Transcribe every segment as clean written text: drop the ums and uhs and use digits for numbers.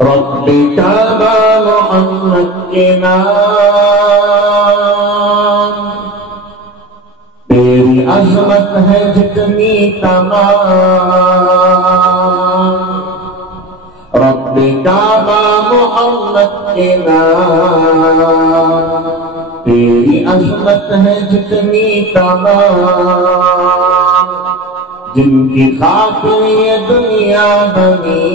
رب کعبہ محمد کے نام، تیری عظمت ہے جتنی تمام، رب کعبہ محمد کے نام، تیری عظمت ہے جتنی تمام، جن کی خاطر یہ دنیا بنی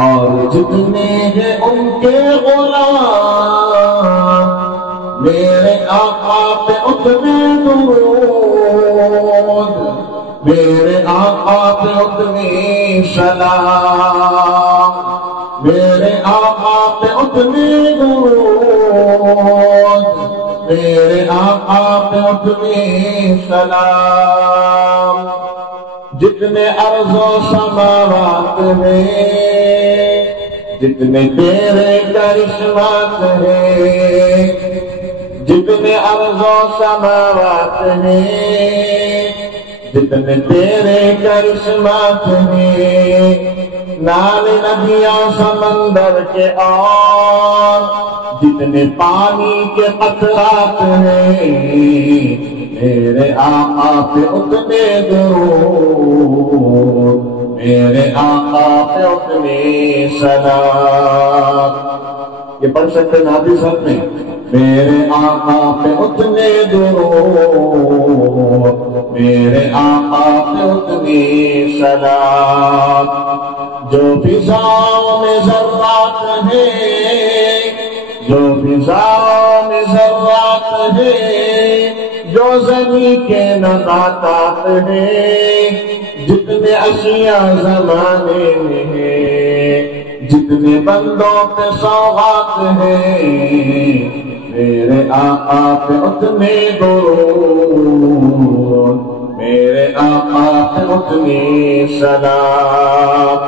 اور جتنے ہیں ان کے غلام، میرے آقا پہ اتنے درود، میرے آقا پہ اتنی سلام، میرے آقا پہ اتنی درود، میرے آقا پہ اتنی سلام، جتنے ارض و سماوات ہیں، جتنے تیرے کرشمات ہیں، جتنے ارض و سماوات ہیں، جتنے تیرے کرشمات ہیں، نال ندیاں سمندر کے اور جتنے پانی کے قطرات ہیں، میرے آقا پہ اتنے درود، میرے آقا پہ اتنے سلام۔ یہ پڑھ سکتے ہیں نادی صاحب میں، میرے آقا پہ اتنے درود، میرے آقا پہ اتنے سلام، جو فضاؤں میں ذرات ہیں، جو فضاؤں میں ذرات ہیں، جو زمین کے نباتات ہیں، جتنے اشیاء زمانے میں ہیں، جتنے بندوں پہ سوغات ہیں، میرے آقا پہ اتنے درود، میرے آقا پہ اتنے سلام،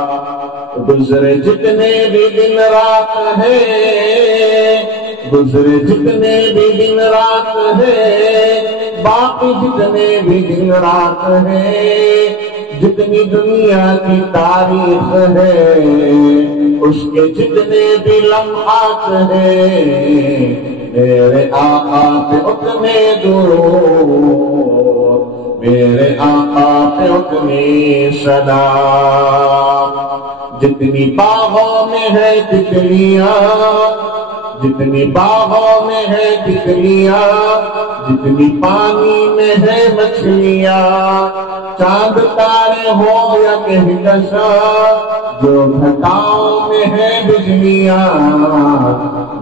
گزرے جتنے بھی دن رات ہیں، گزرے جتنے بھی دن رات ہیں، باقی جتنے بھی دن رات ہیں، جتنی دنیا کی تاریخ ہے، اس کے جتنے بھی لمحات ہیں، میرے آقا پہ اتنے درود، میرے آقا پہ اتنے سلام، جتنی باغوں میں ہے تتلیاں، جتنی باغوں میں ہے تتلیاں، جتنی پانی میں ہے مچھلیاں، چاند تارے ہو یا کہکشاں، جو گھٹاؤں میں ہے بجلیاں،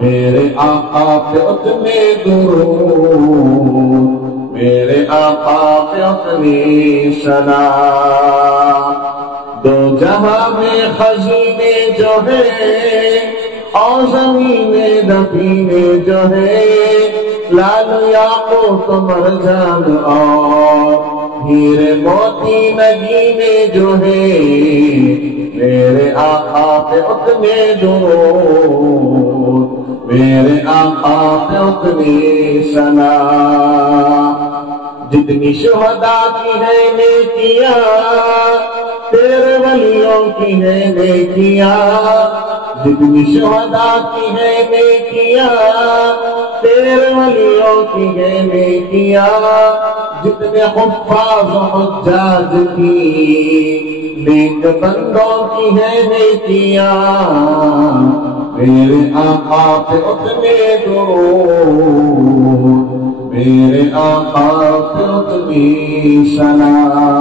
میرے آقا پہ اتنے درود، میرے آقا پہ اتنی سلام، دو جہاں میں خزینے جو ہے اور زمین دفینے جو ہے، لال یاقوت مرجان اور ہیرے موتی نگینے جو ہے، میرے آقا پہ اتنے درود، میرے آقا پہ اتنی سلام، جتنی شہداء کی ہے نیکیاں، تیرے ولیوں کی ہے نیکیاں، جتنی شہداء کی ہے نیکیاں، تیرے ولیوں کی ہے نیکیاں، جتنے حفاظ و حجاج کی نیک بندوں کی ہے نیکیاں، میرے آقا پہ اتنے درود، میرے آقا پہ اتنی سلام۔